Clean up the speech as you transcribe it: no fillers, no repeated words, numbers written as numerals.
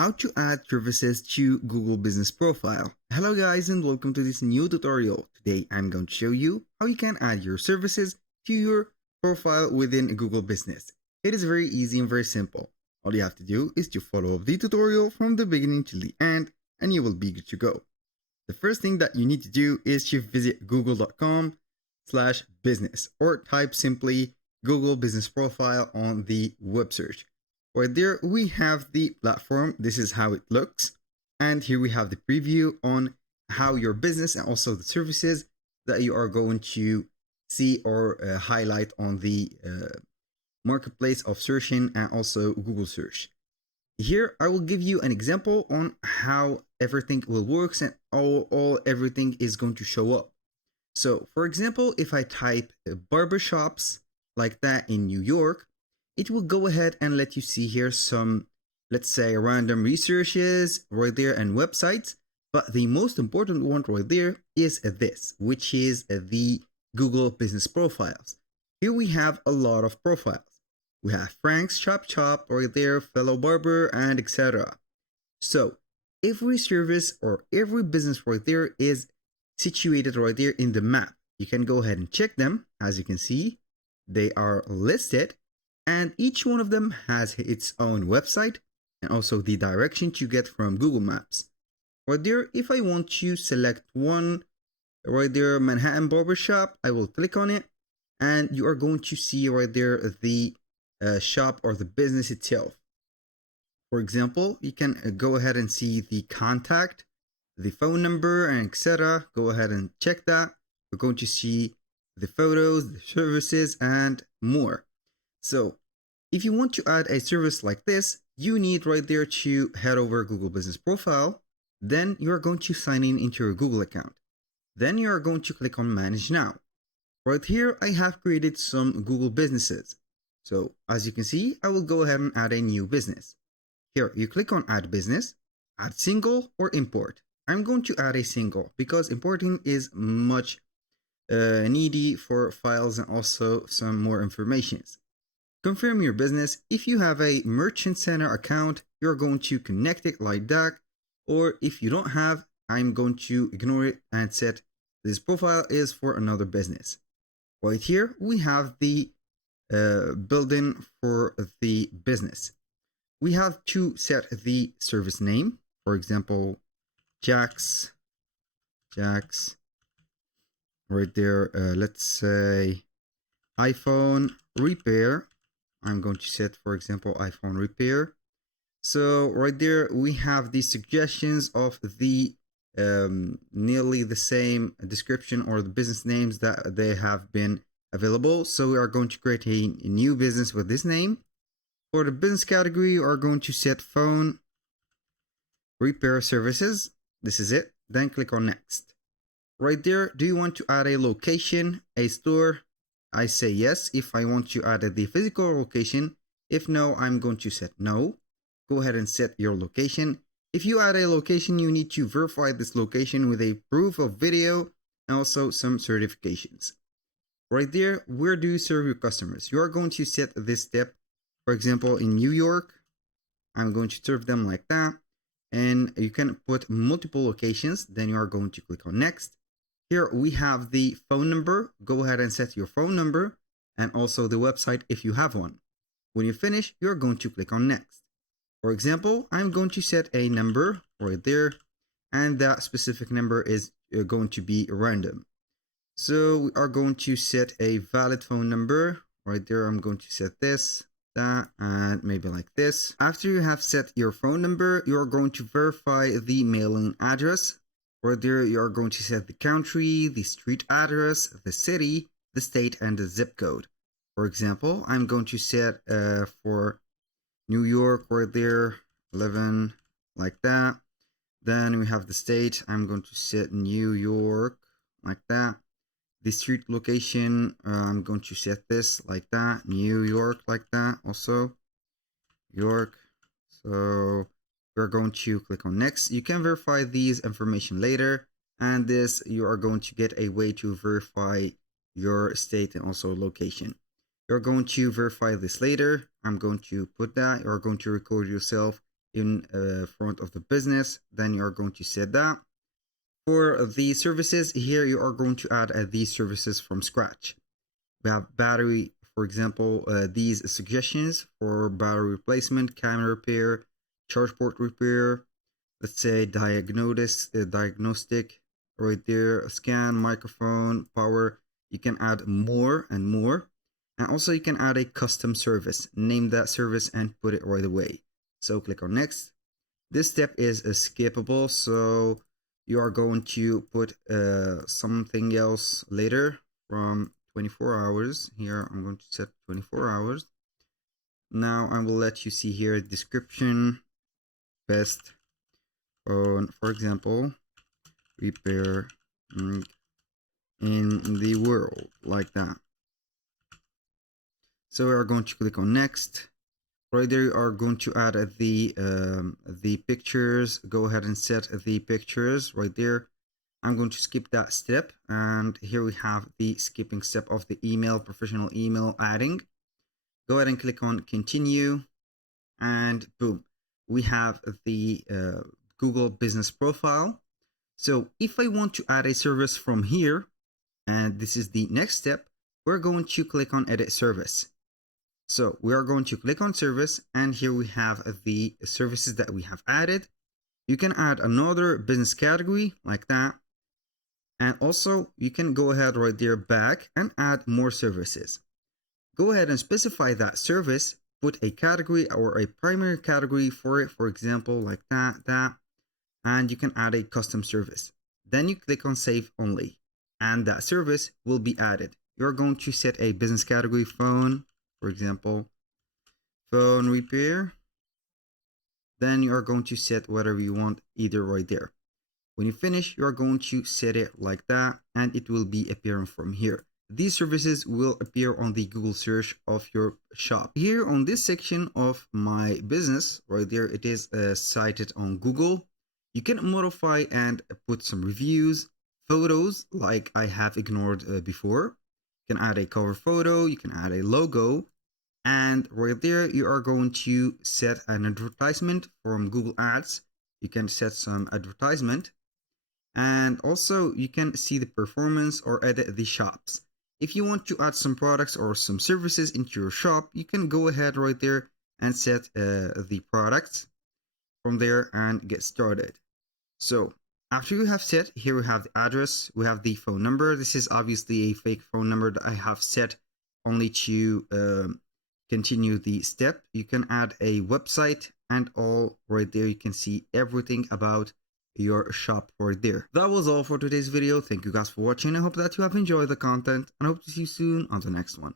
How to add services to Google Business Profile. Hello guys and welcome to this new tutorial. Today I'm going to show you how you can add your services to your profile within Google Business. It is very easy and very simple. All you have to do is to follow the tutorial from the beginning to the end and you will be good to go. The first thing that you need to do is to visit google.com/business or type simply Google Business Profile on the web search. Right there we have the platform. This is how it looks, and here we have the preview on how your business and also the services that you are going to see or highlight on the marketplace of searching and also Google search. Here I will give you an example on how everything will work and everything is going to show up. So for example, if I type barbershops like that in New York, it will go ahead and let you see here some, let's say, random researches right there and websites. But the most important one right there is this, which is the Google Business Profiles. Here we have a lot of profiles. We have Frank's Chop Chop right there, Fellow Barber, and etc. So every service or every business right there is situated right there in the map. You can go ahead and check them. As you can see, they are listed. And each one of them has its own website and also the direction to get from Google Maps. Right there, if I want to select one, right there, Manhattan Barbershop, I will click on it and you are going to see right there the shop or the business itself. For example, you can go ahead and see the contact, the phone number, and etc. Go ahead and check that. We're going to see the photos, the services, and more. So if you want to add a service like this, you need right there to head over Google Business Profile. Then you are going to sign in into your Google account. Then you are going to click on Manage Now. Right here, I have created some Google businesses. So as you can see, I will go ahead and add a new business. Here, you click on Add Business, Add Single or Import. I'm going to add a single because importing is much needy for files and also some more informations. Confirm your business. If you have a Merchant Center account, you're going to connect it like that. Or if you don't have, I'm going to ignore it and set this profile is for another business. Right here, we have the building for the business. We have to set the service name. For example, Jack's right there. Let's say iPhone repair. I'm going to set, for example, iPhone repair. So right there, we have the suggestions of the nearly the same description or the business names that they have been available. So we are going to create a new business with this name. For the business category, you are going to set phone repair services. This is it. Then click on next. Right there, do you want to add a location, a store? I say yes if I want to add the physical location. If no, I'm going to set no. Go ahead and set your location. If you add a location, you need to verify this location with a proof of video and also some certifications. Right there, where do you serve your customers? You are going to set this step. For example, in New York, I'm going to serve them like that. And you can put multiple locations. Then you are going to click on next. Here we have the phone number. Go ahead and set your phone number and also the website if you have one. When you finish, you're going to click on next. For example, I'm going to set a number right there, and that specific number is going to be random. So we are going to set a valid phone number right there. I'm going to set this, that, and maybe like this. After you have set your phone number, you're going to verify the mailing address. Right there, you are going to set the country, the street address, the city, the state, and the zip code. For example, I'm going to set for New York right there, 11, like that. Then we have the state. I'm going to set New York like that. The street location, I'm going to set this like that. New York like that also. York. So you're going to click on next. You can verify these information later, and this you are going to get a way to verify your state and also location. You're going to verify this later. I'm going to put that. You're going to record yourself in front of the business. Then you are going to set that. For the services here, you are going to add these services from scratch. We have battery, for example, these suggestions for battery replacement, camera repair, charge port repair, let's say diagnostic right there, scan, microphone, power. You can add more and more. And also you can add a custom service, name that service and put it right away. So click on next. This step is skippable, so you are going to put something else later from 24 hours. Here I'm going to set 24 hours. Now I will let you see here description, best phone, for example, repair in the world, like that. So we are going to click on next. Right there you are going to add the pictures. Go ahead and set the pictures right there. I'm going to skip that step, and here we have the skipping step of the email, professional email adding. Go ahead and click on continue, and boom, we have the Google business profile. So if I want to add a service from here, and this is the next step, we're going to click on edit service. So we are going to click on service, and here we have the services that we have added. You can add another business category like that. And also you can go ahead right there back and add more services. Go ahead and specify that service, put a category or a primary category for it, for example, like that, and you can add a custom service. Then you click on save only, and that service will be added. You're going to set a business category, phone, for example, phone repair. Then you are going to set whatever you want, either right there. When you finish, you are going to set it like that, and it will be appearing from here. These services will appear on the Google search of your shop. Here on this section of my business, right there, it is cited on Google. You can modify and put some reviews, photos like I have ignored before. You can add a cover photo, you can add a logo, and right there you are going to set an advertisement from Google Ads. You can set some advertisement, and also you can see the performance or edit the shops. If you want to add some products or some services into your shop, you can go ahead right there and set the products from there and get started. So after you have set, here we have the address, we have the phone number. This is obviously a fake phone number that I have set only to continue the step. You can add a website, and all right there you can see everything about your shop right there. That was all for today's video. Thank you guys for watching. I hope that you have enjoyed the content, and I hope to see you soon on the next one.